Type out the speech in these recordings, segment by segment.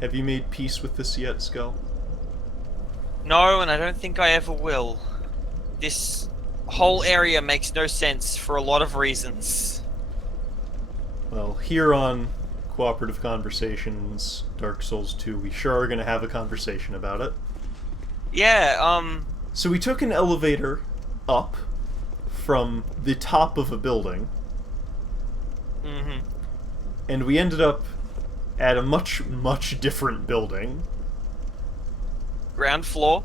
Have you made peace with this yet, Skull? No, and I don't think I ever will. This whole area makes no sense for a lot of reasons. Well, here on Cooperative Conversations, Dark Souls 2, we sure are going to have a conversation about it. Yeah, So we took an elevator up from the top of a building, mhm. and we ended up at a much, much different building. Ground floor.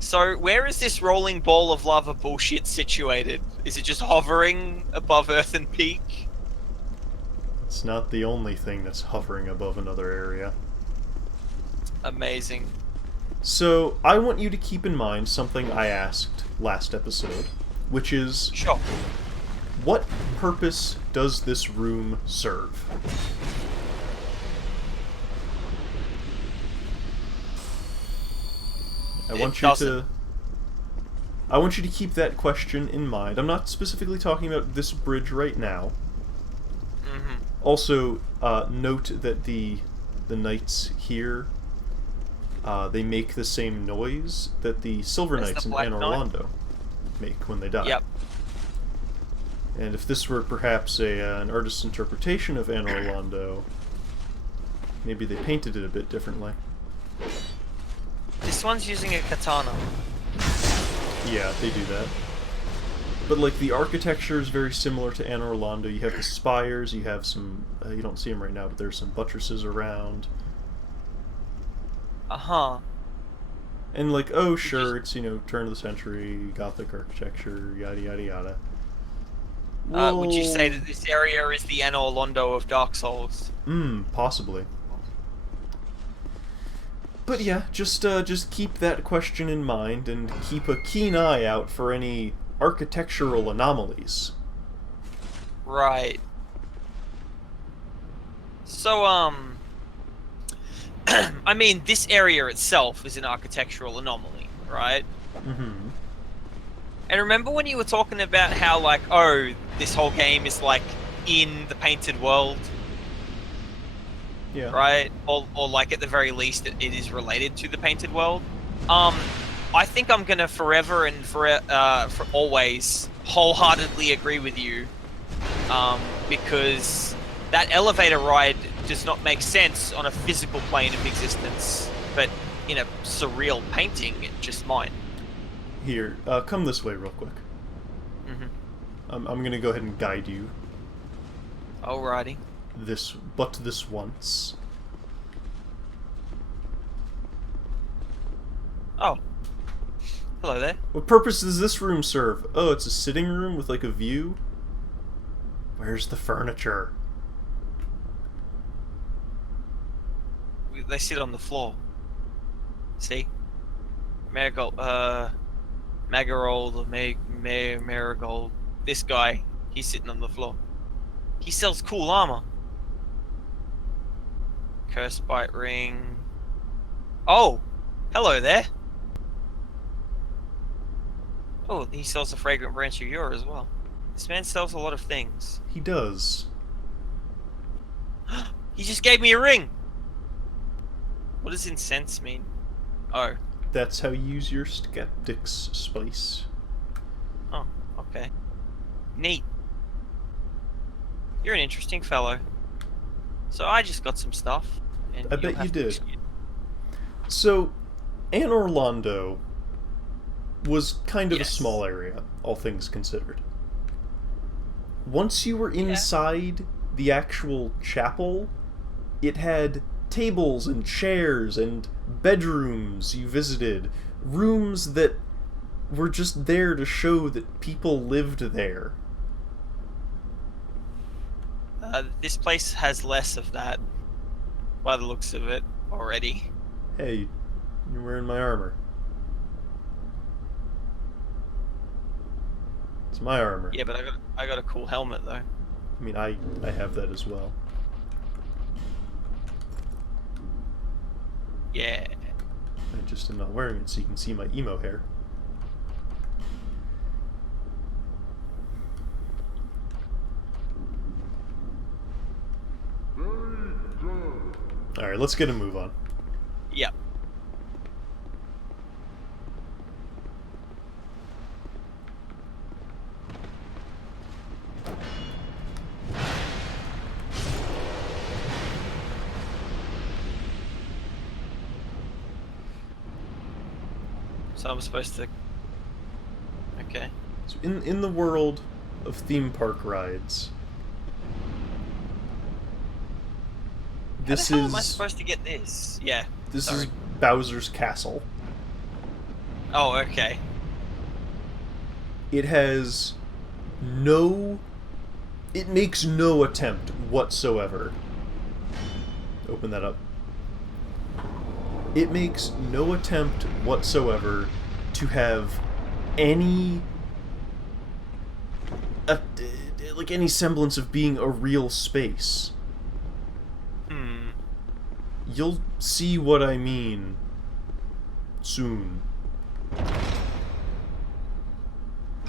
So, where is this rolling ball of lava bullshit situated? Is it just hovering above Earthen Peak? It's not the only thing that's hovering above another area. Amazing. So, I want you to keep in mind something I asked last episode, which is, Sure. what purpose does this room serve? I It want you doesn't. to I want you to keep that question in mind. I'm not specifically talking about this bridge right now. Mhm. Also, note that the knights here, they make the same noise that the Silver That's Knights the in Black Anor Knight? Londo make when they die. Yep. And if this were perhaps an artist's interpretation of Anor Londo, maybe they painted it a bit differently. This one's using a katana. Yeah, they do that. But like the architecture is very similar to Anor Londo. You have the spires, you have some. You don't see them right now, but there's some buttresses around. Uh-huh. And like, oh sure, it's turn of the century, Gothic architecture, yada yada yada. Would you say Well, that this area is the Anor Londo of Dark Souls? possibly. But yeah, just keep that question in mind and keep a keen eye out for any architectural anomalies. Right. So, I mean, this area itself is an architectural anomaly, right? Mm-hmm. And remember when you were talking about how, like, oh, this whole game is, like, in the painted world, Yeah. right? Or like, at the very least, it is related to the painted world? Um, I think I'm gonna forever and for always wholeheartedly agree with you, because that elevator ride does not make sense on a physical plane of existence, but in a surreal painting, it just might. Here, come this way real quick. Mm-hmm. I'm gonna go ahead and guide you Alrighty. this once. Oh, hello there. What purpose does this room serve? Oh, it's a sitting room with like a view? Where's the furniture? They sit on the floor. See? Marigold, Magarold or Marigold. This guy, he's sitting on the floor. He sells cool armor. Curse bite ring. Oh, hello there. Oh, he sells a fragrant branch of yore as well. This man sells a lot of things. He does. He just gave me a ring. What does incense mean? Oh, That's how you use your skeptic's spice. oh, okay. Neat. You're an interesting fellow. So I just got some stuff, and I you'll bet you have to did. excuse- So, Anor Londo was kind of a Yes. small area, all things considered. Once you were Yeah. inside the actual chapel, it had tables and chairs and bedrooms you visited, rooms that were just there to show that people lived there. This place has less of that, by the looks of it, already. Hey, you're wearing my armor. It's my armor. Yeah, but I got a cool helmet though. I mean, I have that as well. Yeah. I just am not wearing it so you can see my emo hair. Alright, let's get a move on. Yep. So I'm supposed to... Okay. So in the world of theme park rides, this How the hell is... am I supposed to get this? Yeah. This sorry. is Bowser's Castle. Oh, okay. It has no... It makes no attempt whatsoever. Open that up. It makes no attempt whatsoever to have any... like any semblance of being a real space. You'll see what I mean soon.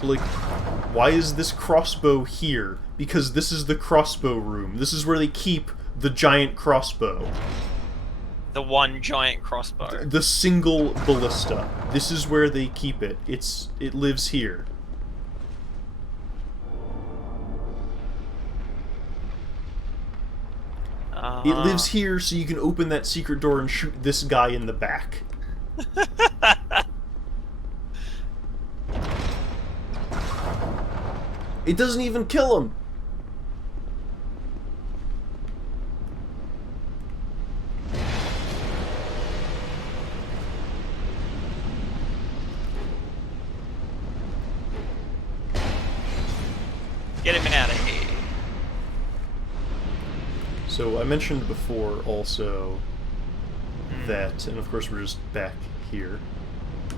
Like, why is this crossbow here? Because this is the crossbow room. This is where they keep the giant crossbow. The one giant crossbow. The single ballista. This is where they keep it. It lives here. It lives here so you can open that secret door and shoot this guy in the back. It doesn't even kill him! Get him out of here. So I mentioned before also that, and of course we're just back here.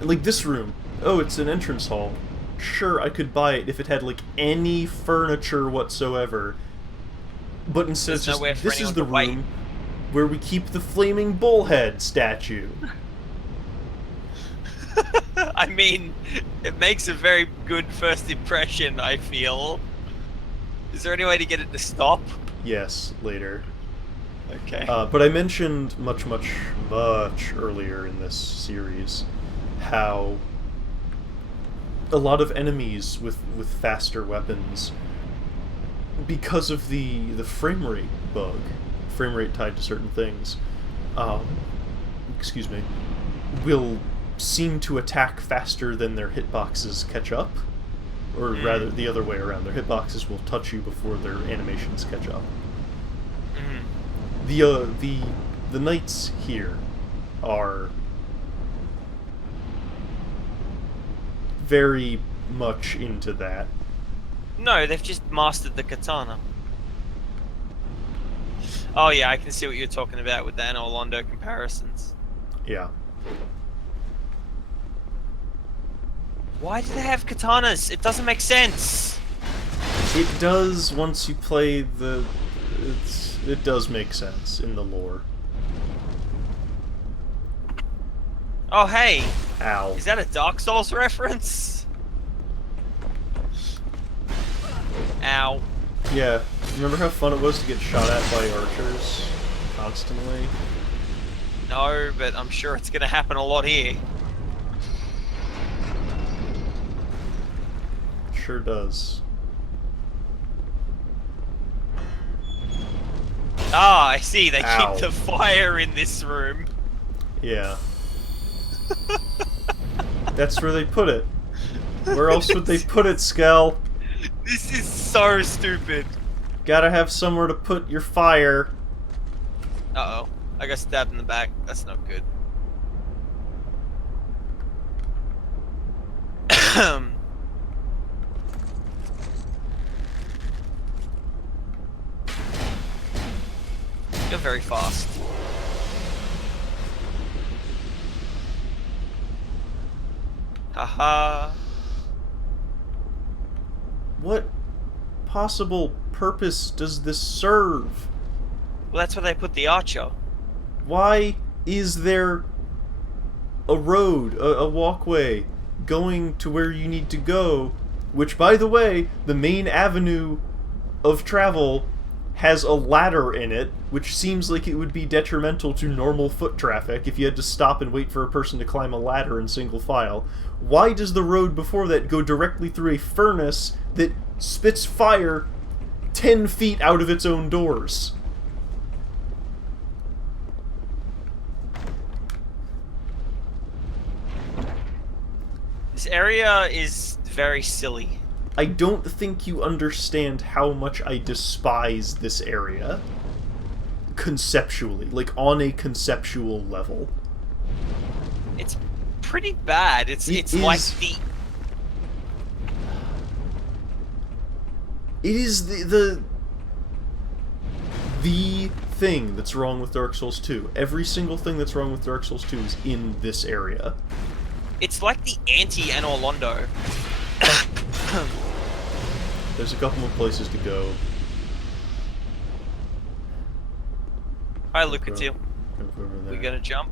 Like this room. Oh, it's an entrance hall. Sure, I could buy it if it had like any furniture whatsoever. But instead it's just, this is the room where we keep the flaming bullhead statue. I mean, it makes a very good first impression, I feel. Is there any way to get it to stop? Yes, later. Okay. But I mentioned much earlier in this series how a lot of enemies with faster weapons, because of the frame rate bug, frame rate tied to certain things, excuse me, will seem to attack faster than their hitboxes catch up. Or rather, the other way around. Their hitboxes will touch you before their animations catch up. The knights here are very much into that. No, they've just mastered the katana. Oh yeah, I can see what you're talking about with the Anno Londo comparisons. Yeah. Why do they have katanas? It doesn't make sense. It does once you play the... It does make sense in the lore. Oh hey! Ow. Is that a Dark Souls reference? Ow. Yeah. Remember how fun it was to get shot at by archers constantly? No, but I'm sure it's gonna happen a lot here. Sure does. Ah, I see. They Ow. keep the fire in this room. Yeah. That's where they put it. Where else would they put it, Skell? This is so stupid. Gotta have somewhere to put your fire. Uh-oh. I got stabbed in the back. That's not good. You're very fast. Haha. What possible purpose does this serve? Well, that's where they put the archer. Why is there a road, a walkway, going to where you need to go, which, by the way, the main avenue of travel has a ladder in it, which seems like it would be detrimental to normal foot traffic if you had to stop and wait for a person to climb a ladder in single file. Why does the road before that go directly through a furnace that spits fire 10 feet out of its own doors? This area is very silly. I don't think you understand how much I despise this area. Conceptually. Like, on a conceptual level. It's pretty bad. It's like the... It is the thing that's wrong with Dark Souls 2. Every single thing that's wrong with Dark Souls 2 is in this area. It's like the anti-Anor Londo. There's a couple of places to go. Hi, Lucatiel. Over there. We gonna jump?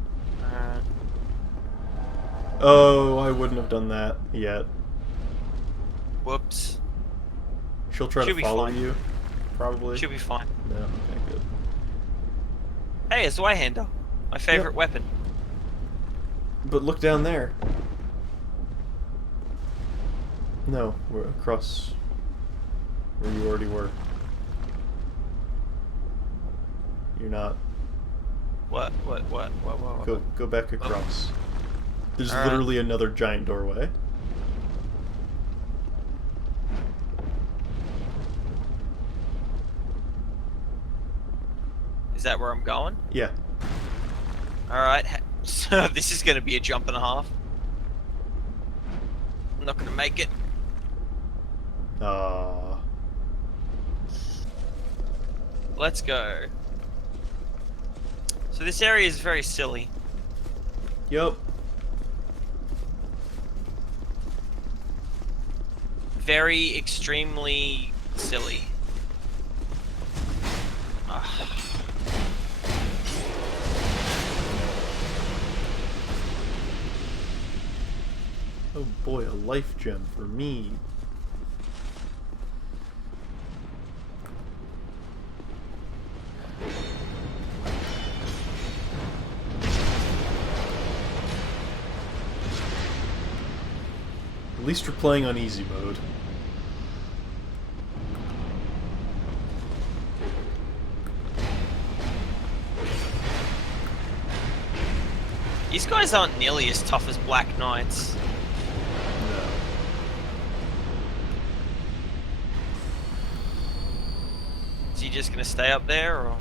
Oh, I wouldn't have done that yet. Whoops. She'll try Should to be follow fine. you, probably. Should be fine. No, okay, good. Hey, a Zweihander. My favorite weapon. But look down there. No, we're across where you already were. You're not. What? Go back across. There's literally another giant doorway. Is that where I'm going? Yeah. Alright, so this is gonna be a jump and a half. I'm not gonna make it. Let's go. So this area is very silly. Yup. Very extremely silly. Ugh. Oh boy, a life gem for me. At least you're playing on easy mode. These guys aren't nearly as tough as Black Knights. No. Is he just gonna stay up there, or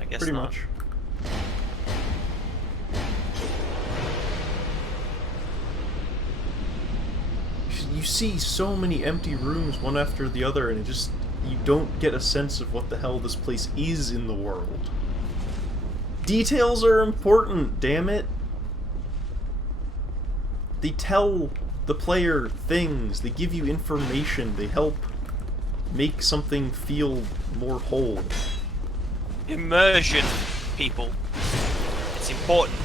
I guess Pretty not. much. You see so many empty rooms one after the other, and you don't get a sense of what the hell this place is in the world. Details are important, damn it. They tell the player things, they give you information, they help make something feel more whole. Immersion, people. It's important.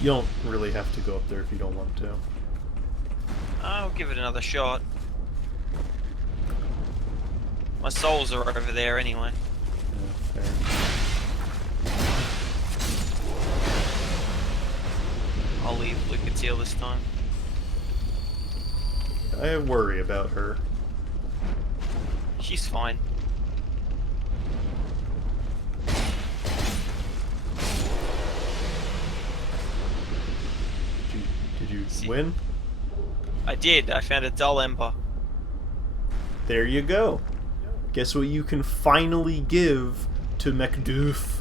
You don't really have to go up there if you don't want to. I'll give it another shot. My souls are over there anyway. Yeah, fair. I'll leave Lucatiel this time. I worry about her. She's fine. Did you win? I did. I found a dull ember. There you go. Guess what you can finally give to Macduff?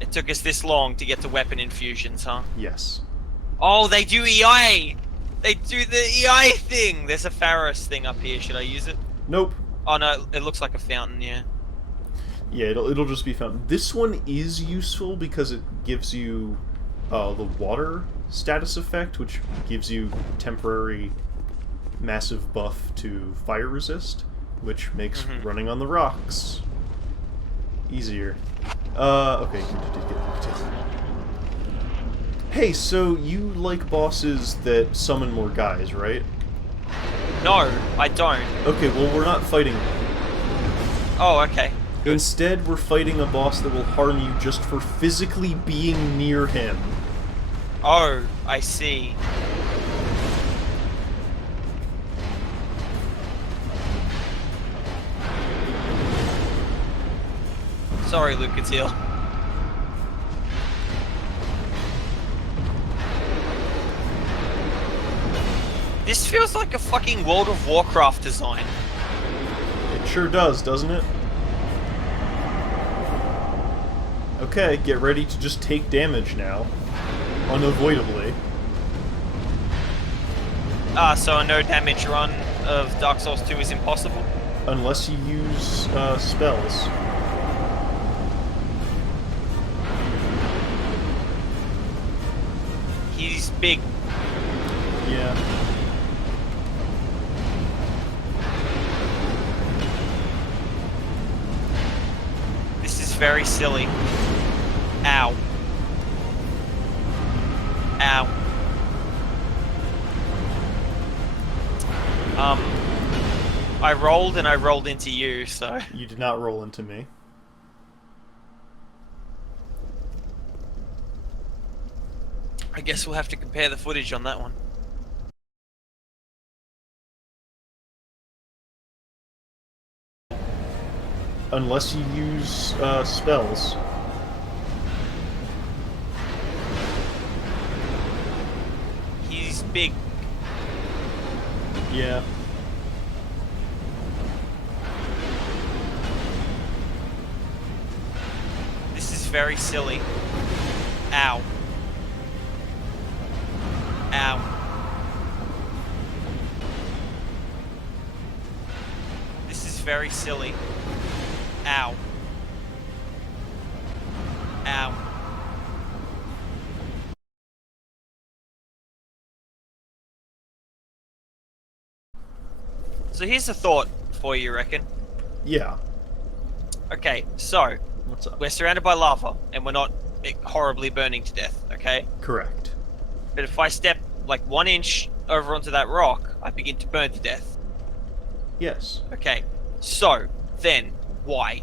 It took us this long to get to weapon infusions, huh? Yes. Oh, they do EI! They do the EI thing! There's a Pharos thing up here. Should I use it? Nope. Oh no, it looks like a fountain, yeah. Yeah, it'll just be found. This one is useful because it gives you the water status effect, which gives you temporary massive buff to fire resist, which makes running on the rocks easier. Okay, you did get the detail. Hey, so you like bosses that summon more guys, right? No, I don't. Okay, well, we're not fighting one. Oh, okay. Good. Instead, we're fighting a boss that will harm you just for physically being near him. Oh, I see. Sorry, Lucatiel. This feels like a fucking World of Warcraft design. It sure does, doesn't it? Okay, get ready to just take damage now. Unavoidably. So a no damage run of Dark Souls 2 is impossible? Unless you use, spells. He's big. Yeah. This is very silly. Ow. Ow. I rolled and I rolled into you, so... You did not roll into me. I guess we'll have to compare the footage on that one. Unless you use, spells. He's big. Yeah. This is very silly. Ow. Ow. This is very silly. Ow. Ow. So here's a thought for you, reckon? Yeah. Okay, so What's up? we're surrounded by lava and we're not horribly burning to death, okay? Correct. But if I step like 1 inch over onto that rock, I begin to burn to death. Yes. Okay, so then why?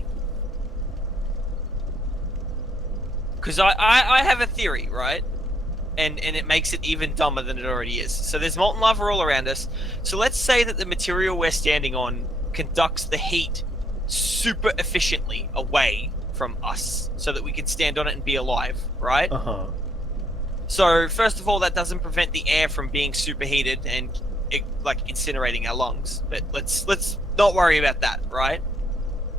Because I have a theory, right? And it makes it even dumber than it already is. So there's molten lava all around us. So let's say that the material we're standing on conducts the heat super efficiently away from us so that we can stand on it and be alive, right? Uh-huh. So first of all, that doesn't prevent the air from being superheated and like incinerating our lungs. But let's not worry about that, right?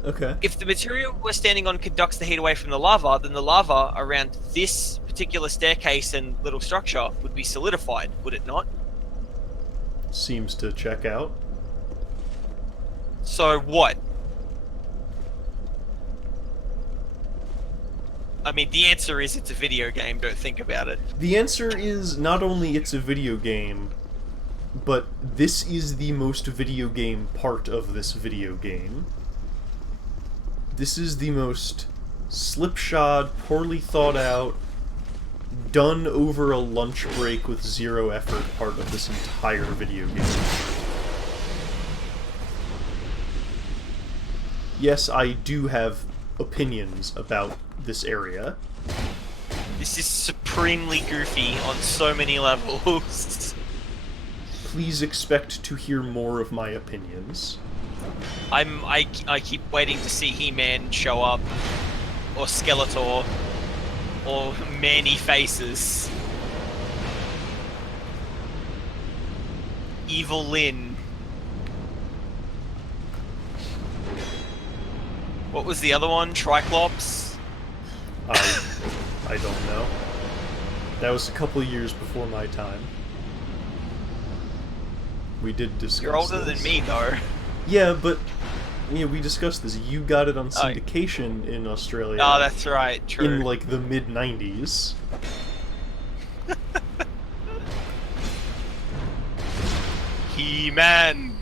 Okay. If the material we're standing on conducts the heat away from the lava, then the lava around this particular staircase and little structure would be solidified, would it not? Seems to check out. So what? I mean, the answer is it's a video game, don't think about it. The answer is not only it's a video game, but this is the most video game part of this video game. This is the most slipshod, poorly thought out, done over a lunch break with zero effort part of this entire video game. Yes, I do have opinions about this area. This is supremely goofy on so many levels. Please expect to hear more of my opinions. I keep waiting to see He-Man show up, or Skeletor, or many faces. Evil Lyn. What was the other one? Triclops? I don't know. That was a couple of years before my time. We did discuss You're older this. than me, though. Yeah, but we discussed this. You got it on syndication in Australia. Oh, that's right. True. In like the mid-90s. He-Man.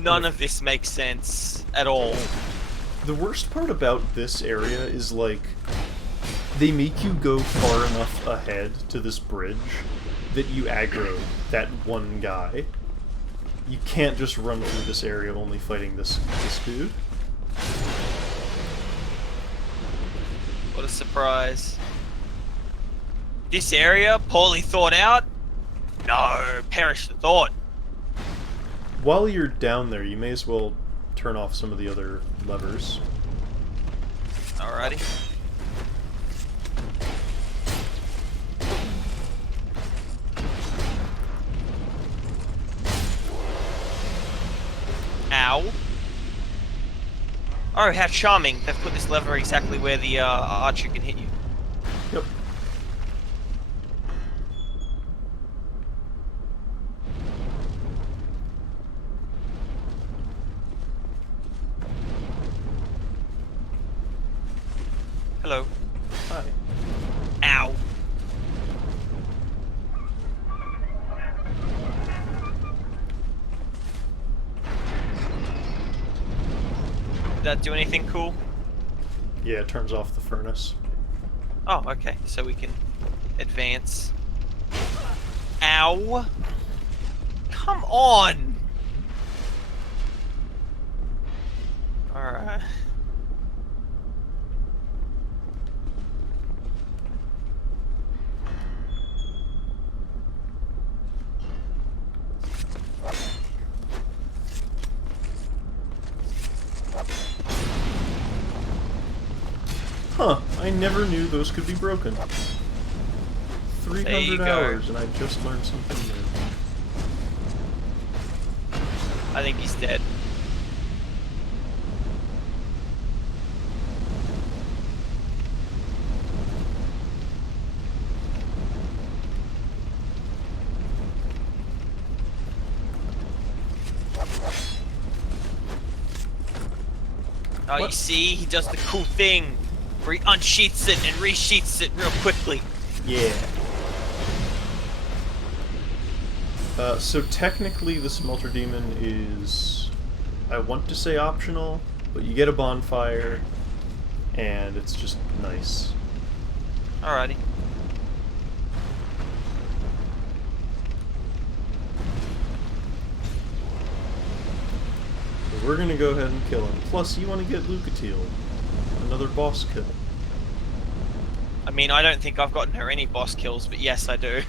None of this makes sense at all. The worst part about this area is, like, they make you go far enough ahead to this bridge that you aggro that one guy. You can't just run through this area only fighting this dude. What a surprise. This area, poorly thought out? No, perish the thought. While you're down there, you may as well turn off some of the other levers. Alrighty. Ow. Oh, how charming. They've put this lever exactly where the archer can hit you. Yep. Hello. Hi. Ow. Did that do anything cool? Yeah, it turns off the furnace. Oh, okay. So we can advance. Ow. Come on. Alright. Huh, I never knew those could be broken. There you 300 go. hours and I just learned something new. I think he's dead. Oh, you What? see? He does the cool thing where he unsheaths it and resheaths it real quickly. Yeah. So technically the Smelter Demon is, I want to say optional, but you get a bonfire, and it's just nice. Alrighty. So we're gonna go ahead and kill him. Plus, you want to get Lucatiel, another boss kill. I mean, I don't think I've gotten her any boss kills, but yes, I do.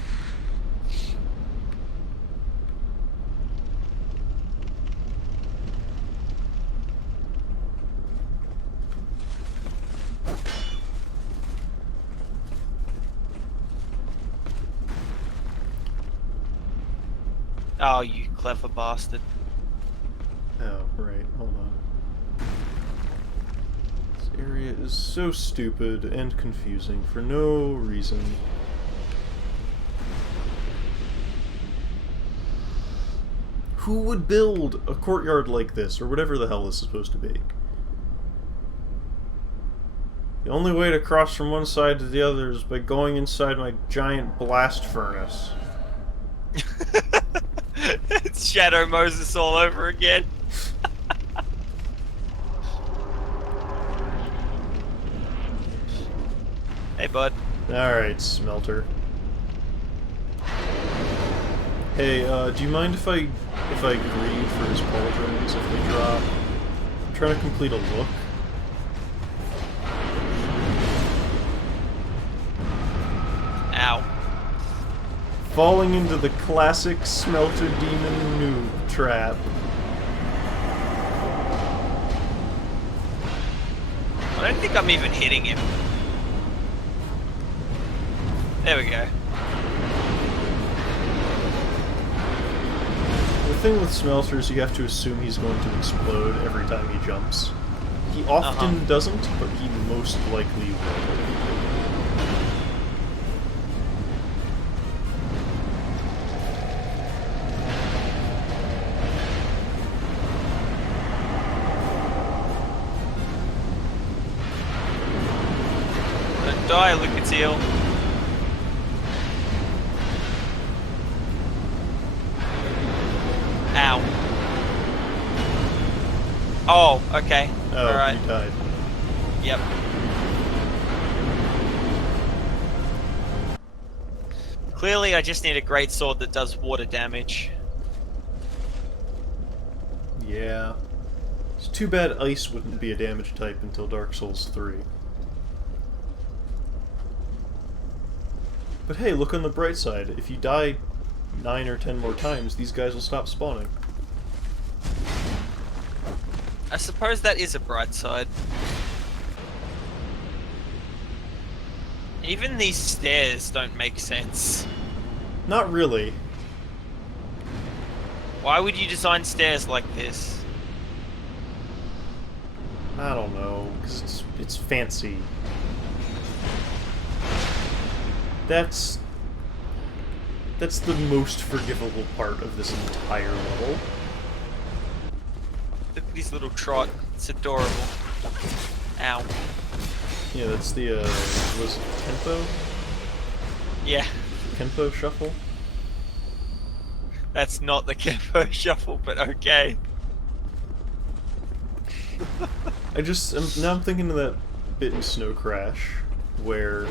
Oh, you clever bastard. Oh, right, hold on. This area is so stupid and confusing for no reason. Who would build a courtyard like this, or whatever the hell this is supposed to be? The only way to cross from one side to the other is by going inside my giant blast furnace. It's Shadow Moses all over again. Hey, bud. Alright, Smelter. Hey, do you mind if I grieve for his pauldrons if they drop? I'm trying to complete a look. Ow. Falling into the classic Smelter Demon noob trap. I don't think I'm even hitting him. There we go. The thing with Smelter is you have to assume he's going to explode every time he jumps. He often doesn't, but he most likely will. Don't die, Lucatiel. Ow. Oh, okay. Oh, Alright. you died. Yep. Clearly, I just need a great sword that does water damage. Yeah. It's too bad ice wouldn't be a damage type until Dark Souls 3. But hey, look on the bright side. If you die 9 or 10 more times, these guys will stop spawning. I suppose that is a bright side. Even these stairs don't make sense. Not really. Why would you design stairs like this? I don't know, because it's fancy. That's the most forgivable part of this entire level. Look at this little trot. It's adorable. Ow. Yeah, that's the, was it Kenpo? Yeah, Kenpo shuffle? that's not the Kenpo shuffle, but okay. Now I'm thinking of that bit in Snow Crash, where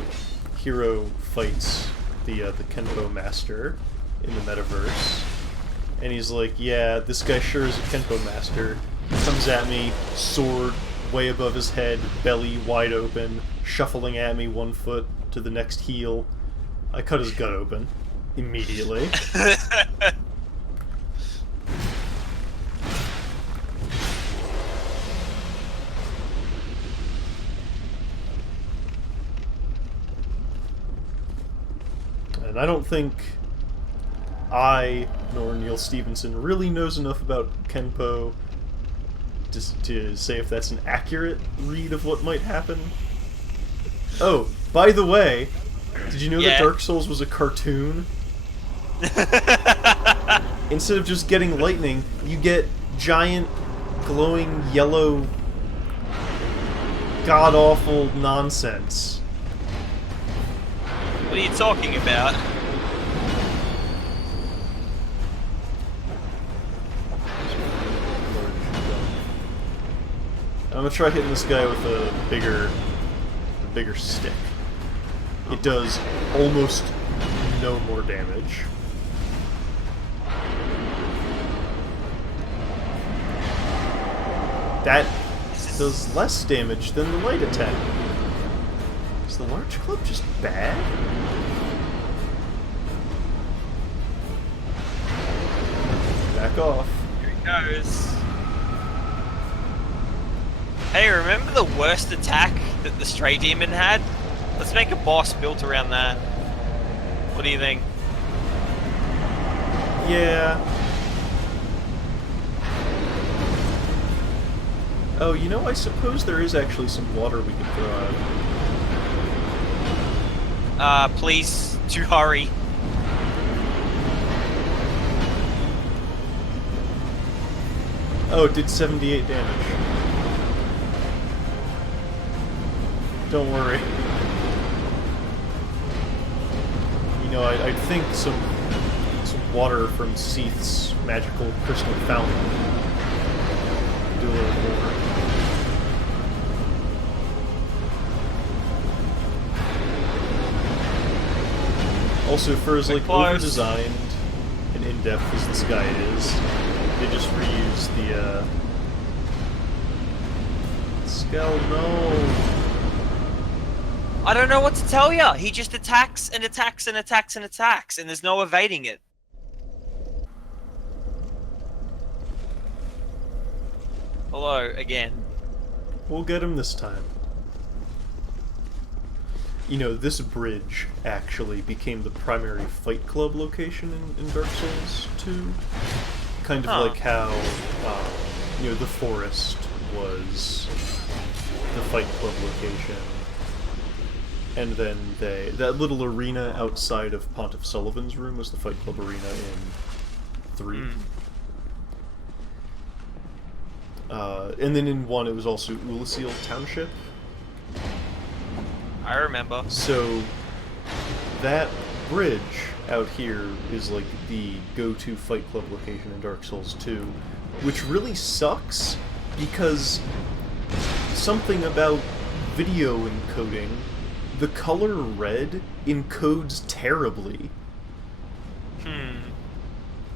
Hero fights the Kenpo master in the metaverse, and he's like, yeah, this guy sure is a Kenpo master. He comes at me, sword way above his head, belly wide open, shuffling at me 1 foot to the next heel. I cut his gut open immediately. And I don't think I, nor Neil Stevenson, really knows enough about Kenpo to say if that's an accurate read of what might happen. Oh, by the way, did you know that Dark Souls was a cartoon? Instead of just getting lightning, you get giant, glowing, yellow, god-awful nonsense. What are you talking about? I'm gonna try hitting this guy with a bigger stick. It does almost no more damage. That does less damage than the light attack. Is the large club just bad? Back off. Here he goes. Hey, remember the worst attack that the Stray Demon had? Let's make a boss built around that. What do you think? Yeah. Oh, you know, I suppose there is actually some water we can throw out. Please, to hurry. Oh, it did 78 damage. Don't worry. You know, I'd think some water from Seath's magical crystal fountain would do a little more. Also, for as like over-designed and in-depth as this guy is, they just reused the Skull, no. I don't know what to tell ya. He just attacks and attacks and attacks and attacks, and there's no evading it. Hello, again. We'll get him this time. You know, this bridge actually became the primary Fight Club location in Dark Souls 2. Kind of like how, you know, the forest was the Fight Club location. And then that little arena outside of Pontiff Sullivan's room was the Fight Club arena in 3. And then in 1 it was also Ulasil Township. I remember. So that bridge out here is like the go-to Fight Club location in Dark Souls 2, which really sucks because something about video encoding, the color red encodes terribly.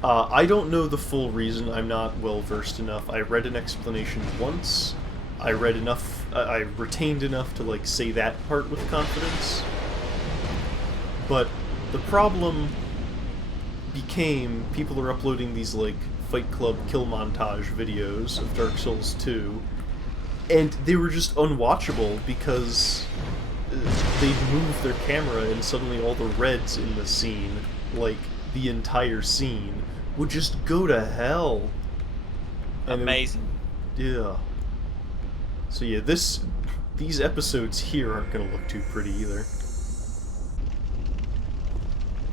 I don't know the full reason. I'm not well versed enough. I read an explanation once. I read enough. I retained enough to like say that part with confidence. But the problem became people are uploading these like Fight Club kill montage videos of Dark Souls 2, and they were just unwatchable because they'd move their camera and suddenly all the reds in the scene, like the entire scene, would just go to hell. And amazing. Yeah. So yeah, these episodes here aren't gonna look too pretty either.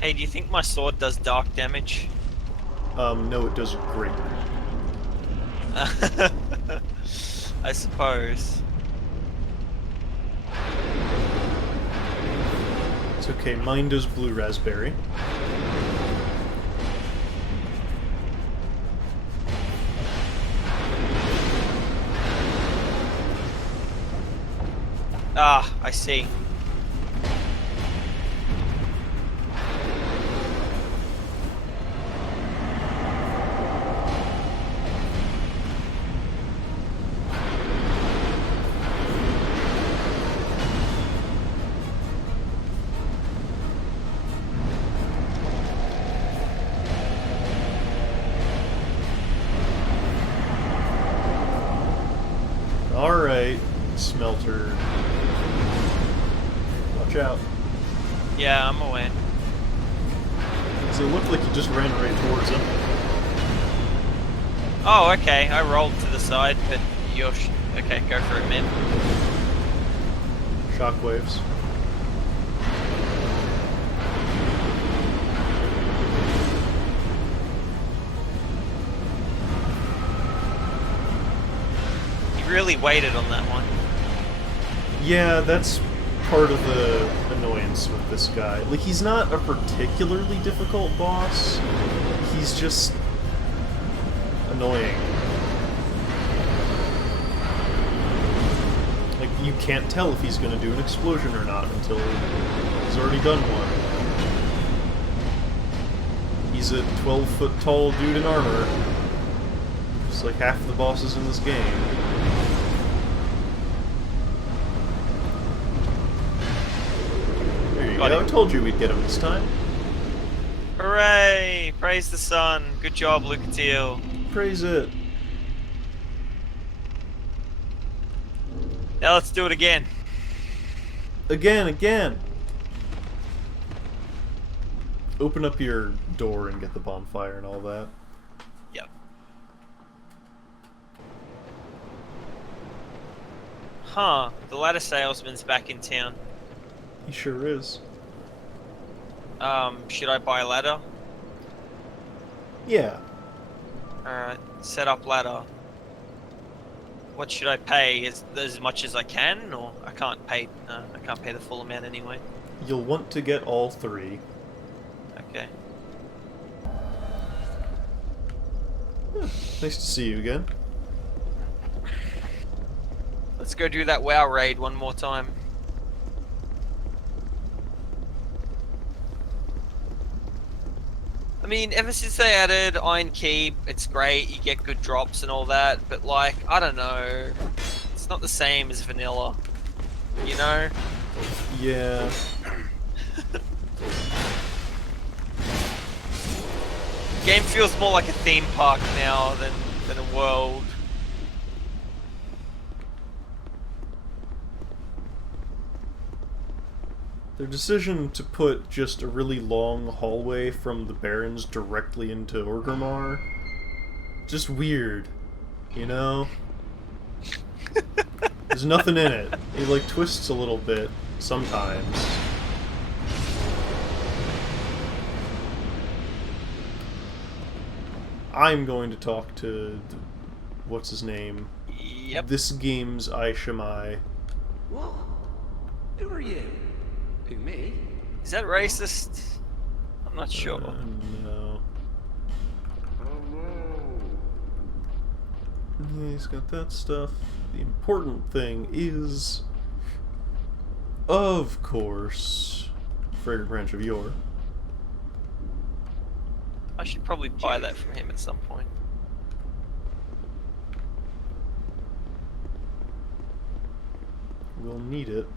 Hey, do you think my sword does dark damage? No, it does great. I suppose. It's okay, mine does blue raspberry. Ah, I see. Alright, smelter. Watch out. Yeah, I'm aware. Because it looked like you just ran right towards him. Oh, okay. I rolled to the side, but you're... okay, go for it, man. Shockwaves. You really waited on that one. Yeah, that's part of the annoyance with this guy. Like, he's not a particularly difficult boss. He's just annoying. Like, you can't tell if he's gonna do an explosion or not until he's already done one. He's a 12-foot tall dude in armor. Just like half the bosses in this game. I told you we'd get him this time. Hooray! Praise the sun. Good job, Lucatiel. Praise it. Now let's do it again. Again. Open up your door and get the bonfire and all that. Yep. Huh. The ladder salesman's back in town. He sure is. Should I buy a ladder? Yeah. Alright, set up ladder. What should I pay? As much as I can, or I can't pay the full amount anyway. You'll want to get all three. Okay. Nice to see you again. Let's go do that WoW raid one more time. I mean, ever since they added Iron Keep, it's great, you get good drops and all that, but like, I don't know, it's not the same as vanilla, you know? Yeah. Game feels more like a theme park now than a world. Their decision to put just a really long hallway from the Barrens directly into Orgrimmar, just weird, you know? There's nothing in it. It like twists a little bit sometimes. I'm going to talk to what's his name? Yep. This game's Aishamai. What? Who are you? Who, me? Is that racist? I'm not sure. No. Yeah, he's got that stuff. The important thing is, of course, Fragrant Branch of Yore. I should probably buy that from him at some point. We'll need it.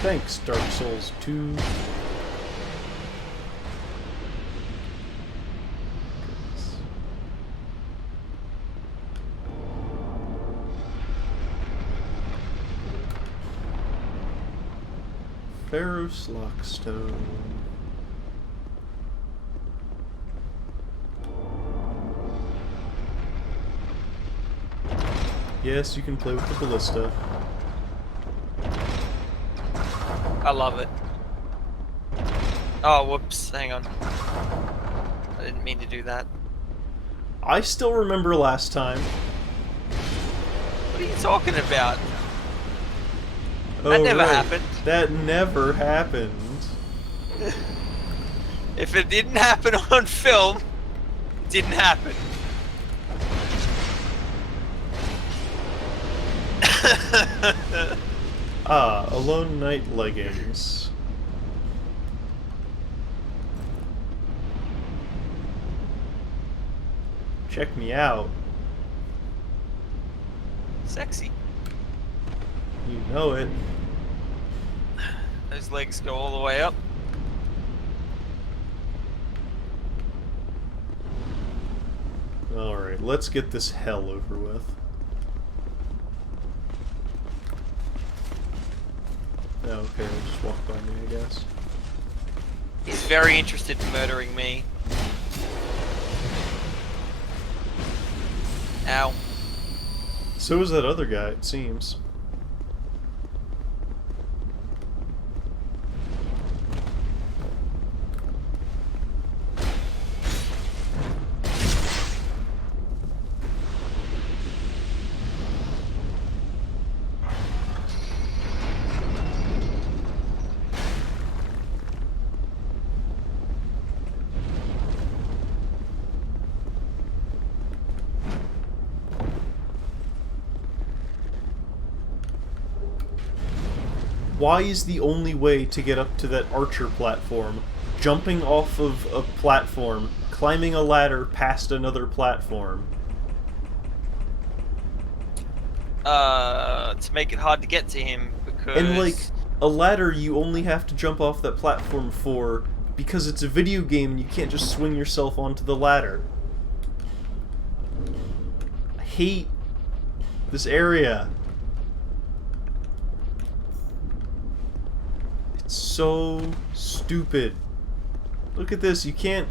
Thanks, Dark Souls 2. Pharaoh's Lockstone. Yes, you can play with the ballista. I love it. Oh, whoops. Hang on. I didn't mean to do that. I still remember last time. What are you talking about? Oh, That never right. happened. That never happened. If it didn't happen on film, it didn't happen. Ah, Alone Night leggings. Check me out. Sexy. You know it. Those legs go all the way up. Alright, let's get this hell over with. Oh, okay, I'll just walk by me, I guess. He's very interested in murdering me. Ow. So is that other guy, it seems. Why is the only way to get up to that archer platform jumping off of a platform, climbing a ladder past another platform? To make it hard to get to him, because... And, like, a ladder you only have to jump off that platform for because it's a video game and you can't just swing yourself onto the ladder. I hate this area. It's so stupid. Look at this, you can't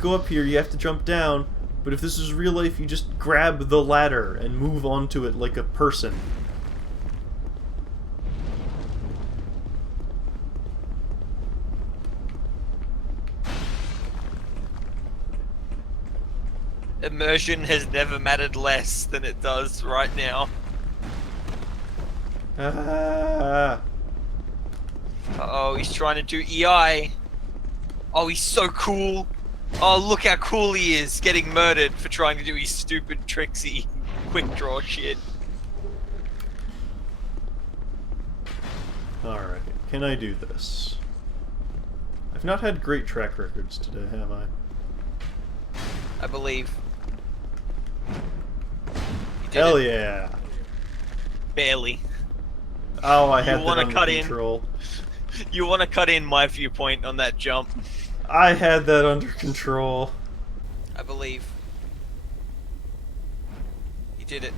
go up here, you have to jump down, but if this is real life, you just grab the ladder and move onto it like a person. Immersion has never mattered less than it does right now. Ah. Uh-oh, he's trying to do EI. Oh, he's so cool. Oh, look how cool he is, getting murdered for trying to do his stupid tricksy quick draw shit. Alright, can I do this? I've not had great track records today, have I? I believe. You did Hell it. yeah! Barely. Oh, I had that wanna under cut in? control. You want to cut in my viewpoint on that jump? I had that under control. I believe. You did it.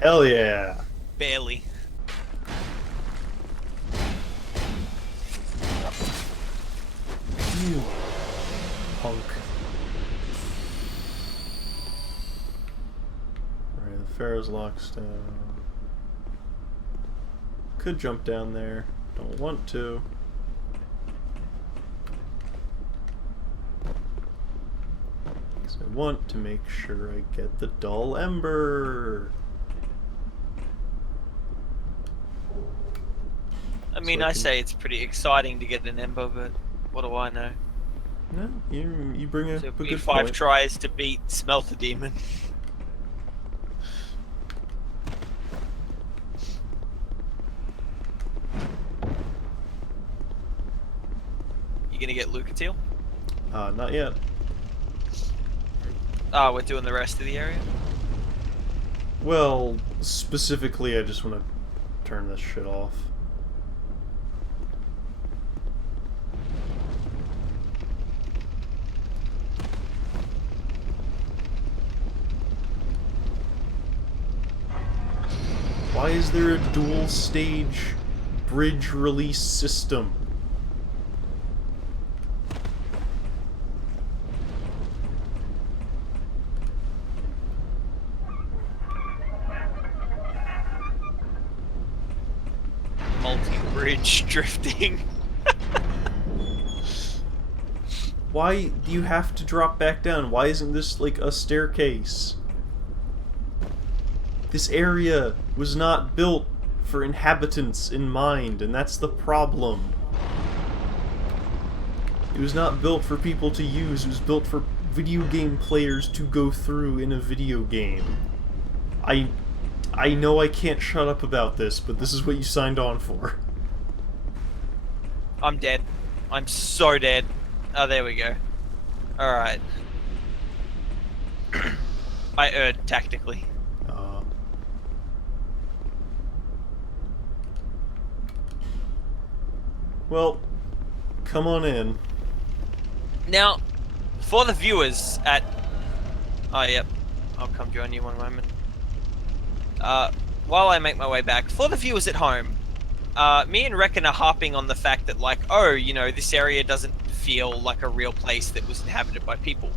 Hell yeah! Barely. You punk. Alright, the Pharaoh's Lockstone. Could jump down there. Don't want to. want to make sure I get the dull ember. I mean, So I I can- say it's pretty exciting to get an ember, but what do I know? No, you bring up So a it'll be good 5 point. tries to beat Smelt the Demon. You gonna get Lucatiel? Not yet. Oh, we're doing the rest of the area? Well, specifically, I just want to turn this shit off. Why is there a dual stage bridge release system? Multi-bridge drifting. Why do you have to drop back down? Why isn't this like a staircase? This area was not built for inhabitants in mind, and that's the problem. It was not built for people to use, it was built for video game players to go through in a video game. I know I can't shut up about this, but this is what you signed on for. I'm dead. I'm so dead. Oh, there we go. Alright. I erred tactically. Well, come on in. Now, for the viewers at... Oh, yep. I'll come join you one moment. While I make my way back, for the viewers at home, me and Reckon are harping on the fact that, like, oh, you know, this area doesn't feel like a real place that was inhabited by people.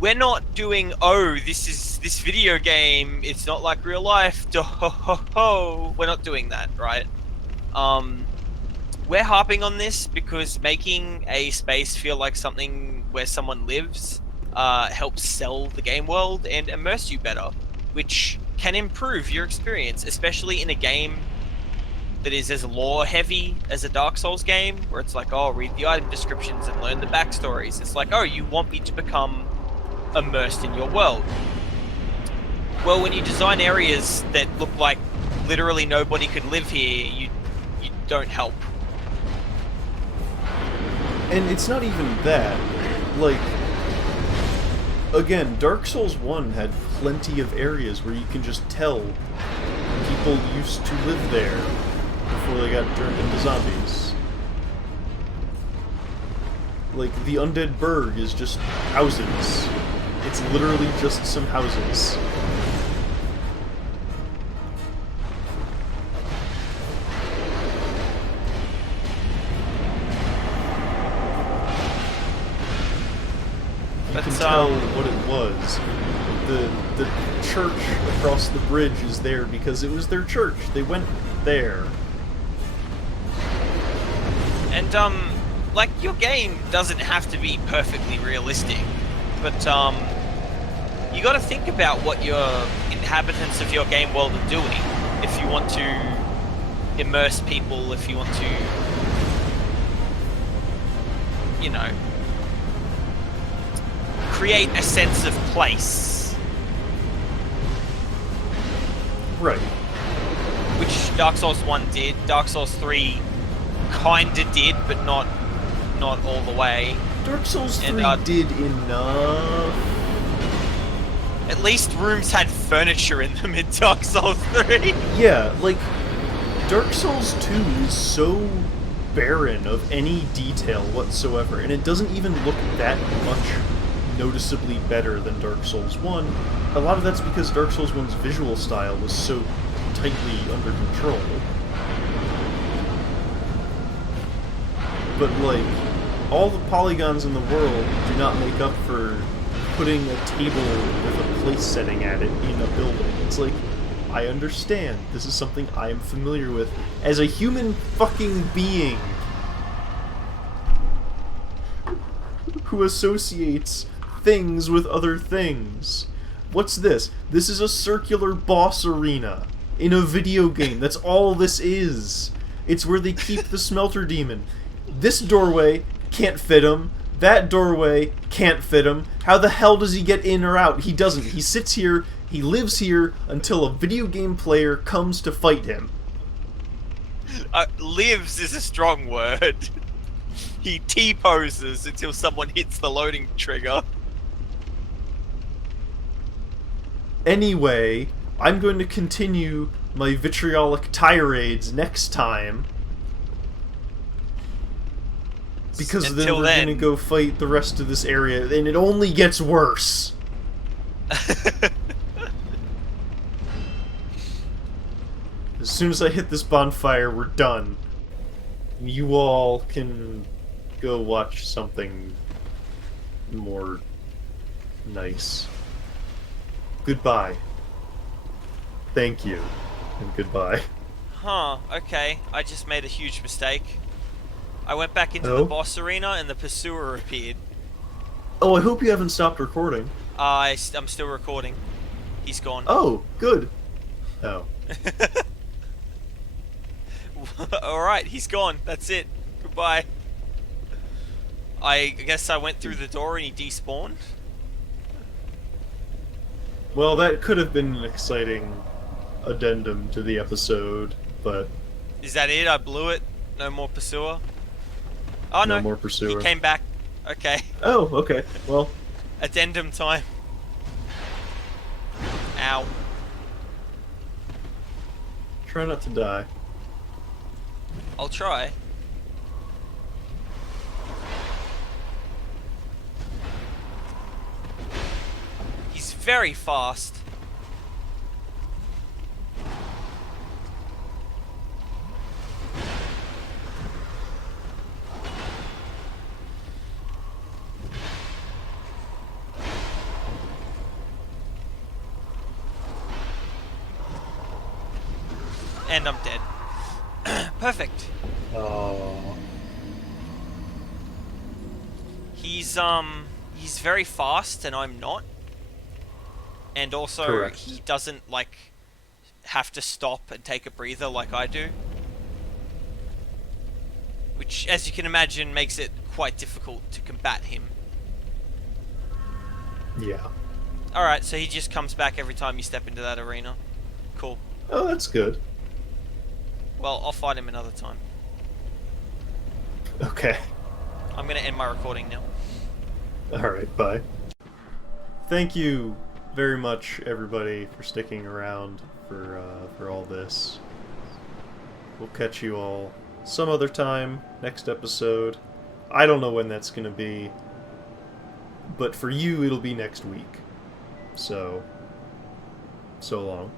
We're not doing, oh, this video game, it's not like real life, ho. We're not doing that, right? We're harping on this because making a space feel like something where someone lives helps sell the game world and immerse you better, which can improve your experience, especially in a game that is as lore heavy as a Dark Souls game, where it's like, oh, read the item descriptions and learn the backstories. It's like, oh, you want me to become immersed in your world. Well, when you design areas that look like literally nobody could live here, you don't help. And it's not even that. Like, again, Dark Souls 1 had plenty of areas where you can just tell people used to live there before they got turned into zombies. Like, the Undead Burg is just houses. It's literally just some houses. You can tell what it was. The church across the bridge is there because it was their church. They went there. And, like, your game doesn't have to be perfectly realistic, but, you gotta think about what your inhabitants of your game world are doing if you want to immerse people, if you want to, you know, create a sense of place. Right. Which Dark Souls 1 did, Dark Souls 3 kinda did, but not all the way. Dark Souls 3 And, did enough. At least rooms had furniture in them in Dark Souls 3. Yeah, like, Dark Souls 2 is so barren of any detail whatsoever, and it doesn't even look that much noticeably better than Dark Souls 1. A lot of that's because Dark Souls 1's visual style was so tightly under control. But, like, all the polygons in the world do not make up for putting a table with a place setting at it in a building. It's like, I understand. This is something I am familiar with as a human fucking being who associates things with other things. What's this? This is a circular boss arena in a video game. That's all this is. It's where they keep the smelter demon. This doorway can't fit him. That doorway can't fit him. How the hell does he get in or out? He doesn't. He sits here, he lives here until a video game player comes to fight him. Lives is a strong word. He T-poses until someone hits the loading trigger. Anyway, I'm going to continue my vitriolic tirades next time. Because Until then we're going to go fight the rest of this area, and it only gets worse. As soon as I hit this bonfire, we're done. You all can go watch something more nice. Goodbye. Thank you. And goodbye. Huh, okay. I just made a huge mistake. I went back into the Oh? boss arena and the pursuer appeared. Oh, I hope you haven't stopped recording. I'm still recording. He's gone. Oh, good. Oh. Alright, he's gone. That's it. Goodbye. I guess I went through the door and he despawned. Well, that could have been an exciting addendum to the episode, but Is that it? I blew it? No more pursuer? Oh no, no more pursuer. he came back. Okay. Oh, okay. Well, Addendum time. Ow. try not to die. I'll try. He's very fast. And I'm dead. Perfect. Oh. He's very fast and I'm not. And also Correct. he doesn't like have to stop and take a breather like I do. Which, as you can imagine, makes it quite difficult to combat him. Yeah. Alright, so he just comes back every time you step into that arena. Cool. Oh, that's good. Well, I'll fight him another time. Okay. I'm gonna end my recording now. Alright, bye. Thank you very much, everybody, for sticking around for all this. We'll catch you all some other time, next episode. I don't know when that's gonna be, but for you, it'll be next week. So long.